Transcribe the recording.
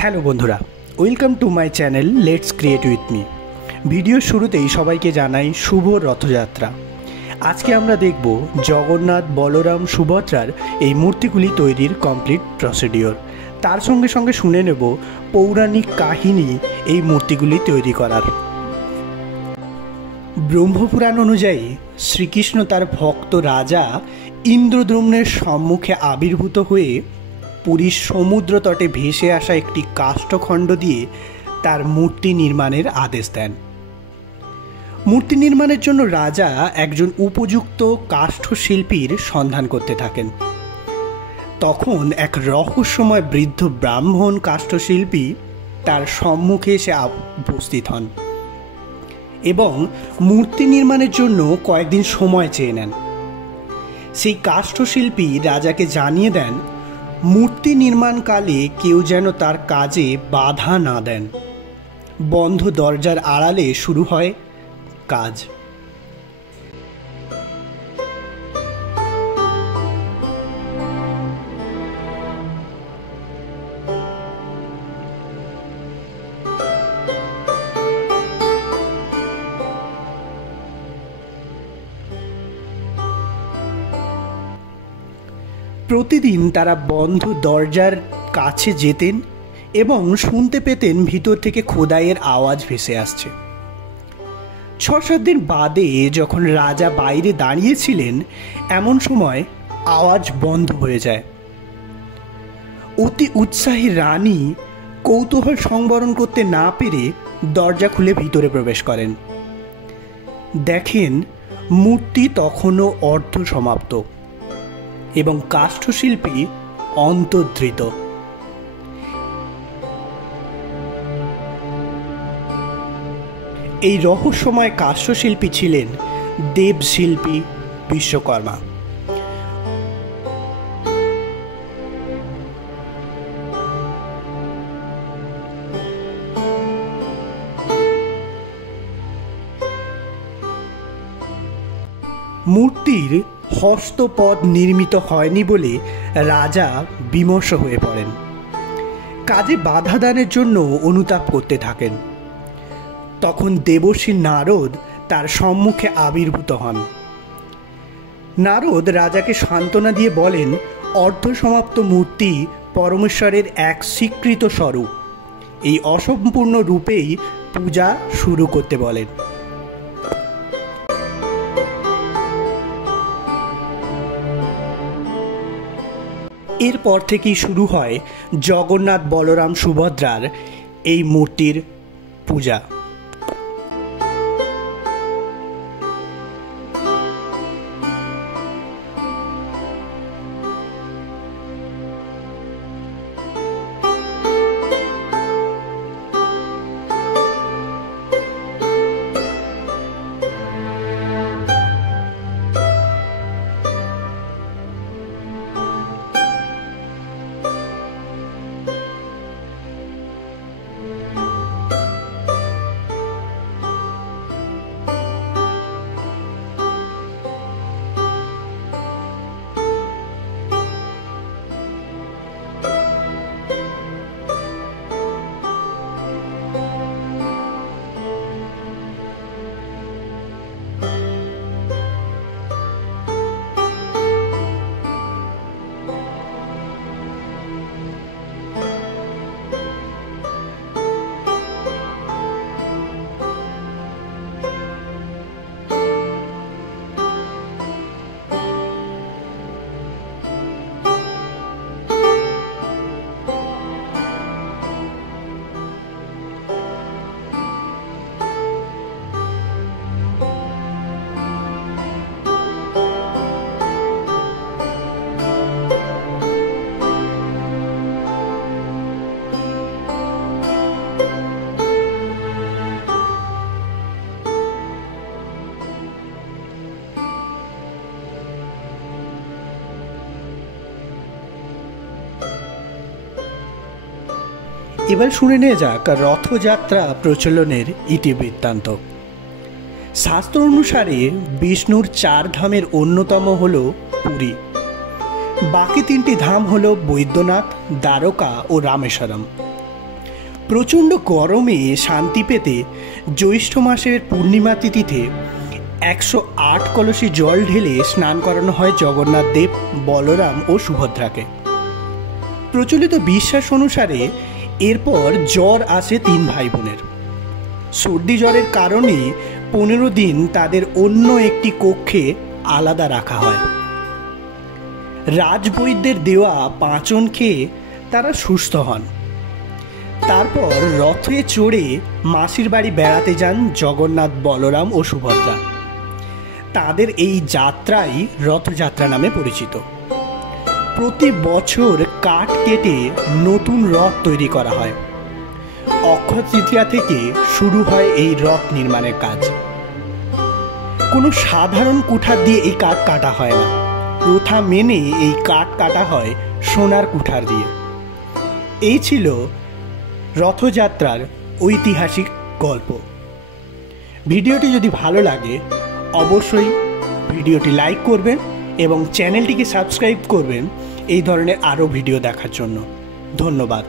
Hello বন্ধুরা, welcome to my channel let's create with me. ভিডিওর শুরুতেই সবাইকে জানাই শুভ রথযাত্রা। আজকে আমরা দেখব জগন্নাথ, বলরাম, সুভদ্রার এই মূর্তিগুলি তৈরির কমপ্লিট প্রসিডিওর। তার সঙ্গে সঙ্গে শুনে নেব পৌরাণিক কাহিনী এই মূর্তিগুলি তৈরি করার। ব্রহ্মপুরাণ অনুযায়ী শ্রীকৃষ্ণ তার ভক্ত রাজা ইন্দ্রদ্যুম্নের সম্মুখে আবির্ভূত হয়ে পুরীর সমুদ্র তটে ভেসে আসা একটি কাষ্ঠখণ্ড দিয়ে তার মূর্তি নির্মাণের আদেশ দেন। মূর্তি নির্মাণের জন্য রাজা একজন উপযুক্ত কাষ্ঠশিল্পীর সন্ধান করতে থাকেন। তখন এক রহস্যময় বৃদ্ধ ব্রাহ্মণ কাষ্ঠশিল্পী তার সম্মুখে এসে উপস্থিত হন এবং মূর্তি নির্মাণের জন্য কয়েকদিন সময় চেয়ে নেন। সেই কাষ্ঠশিল্পী রাজাকে জানিয়ে দেন মূর্তি নির্মাণকালে কেউ যেন তার কাজে বাধা না দেন। বন্ধ দরজার আড়ালে শুরু হয় কাজ। প্রতিদিন তারা বন্ধ দরজার কাছে যেতেন এবং শুনতে পেতেন ভিতর থেকে খোদাইয়ের আওয়াজ ভেসে আসছে। 6-7 দিন বাদে যখন রাজা বাইরে দাঁড়িয়েছিলেন, এমন সময় আওয়াজ বন্ধ হয়ে যায়। অতি উৎসাহী রানী কৌতূহল সংবরণ করতে না পেরে দরজা খুলে ভিতরে প্রবেশ করেন। দেখেন মূর্তি তখনও অর্ধ সমাপ্ত এবং কাষ্ঠশিল্পী অন্তর্ধৃত। এই রহস্যময় কাষ্ঠশিল্পী ছিলেন দেবশিল্পী বিশ্বকর্মা। মূর্তির হস্তপদ নির্মিত হয়নি বলে রাজা বিমর্ষ হয়ে পড়েন। কাজে বাধা দানের জন্য অনুতাপ করতে থাকেন। তখন দেবর্ষি নারদ তার সম্মুখে আবির্ভূত হন। নারদ রাজাকে সান্ত্বনা দিয়ে বলেন অর্ধসমাপ্ত মূর্তি পরমেশ্বরের এক স্বীকৃত স্বরূপ। এই অসম্পূর্ণ রূপেই পূজা শুরু করতে বলেন। এরপর থেকেই শুরু হয় জগন্নাথ, বলরাম, সুভদ্রার এই মূর্তির পূজা। এবার শুনে নেওয়া যাক রথযাত্রা প্রচলনের ইতিবৃত্তান্ত। শাস্ত্র অনুসারে বিষ্ণুর 4 ধামের অন্যতম হল পুরী। বাকি 3টি ধাম হল বৈদ্যনাথ, দ্বারকা ও রামেশ্বরম। প্রচণ্ড গরমে শান্তি পেতে জ্যৈষ্ঠ মাসের পূর্ণিমা তিথিতে 108 কলসি জল ঢেলে স্নান করানো হয় জগন্নাথ দেব, বলরাম ও সুভদ্রাকে। প্রচলিত বিশ্বাস অনুসারে এরপর জ্বর আসে 3 ভাই বোনের। সর্দি জ্বরের কারণে 15 দিন তাদের অন্য একটি কক্ষে আলাদা রাখা হয়। রাজবৈদ্যের দেওয়া পাঁচন খেয়ে তারা সুস্থ হন। তারপর রথে চড়ে মাসির বাড়ি বেড়াতে যান জগন্নাথ, বলরাম ও সুভদ্রা। তাদের এই যাত্রাই রথযাত্রা নামে পরিচিত। প্রতি বছর কাঠ কেটে নতুন রথ তৈরি করা হয়। অক্ষয় তৃতীয়া থেকে শুরু হয় এই রথ নির্মাণের কাজ। কোনো সাধারণ কুঠার দিয়ে এই কাঠ কাটা হয় না। প্রথা মেনে এই কাঠ কাটা হয় সোনার কুঠার দিয়ে। এই ছিল রথযাত্রার ঐতিহাসিক গল্প। ভিডিওটি যদি ভালো লাগে অবশ্যই ভিডিওটি লাইক করবেন এবং চ্যানেলটিকে সাবস্ক্রাইব করবেন এই ধরনের আরও ভিডিও দেখার জন্য। ধন্যবাদ।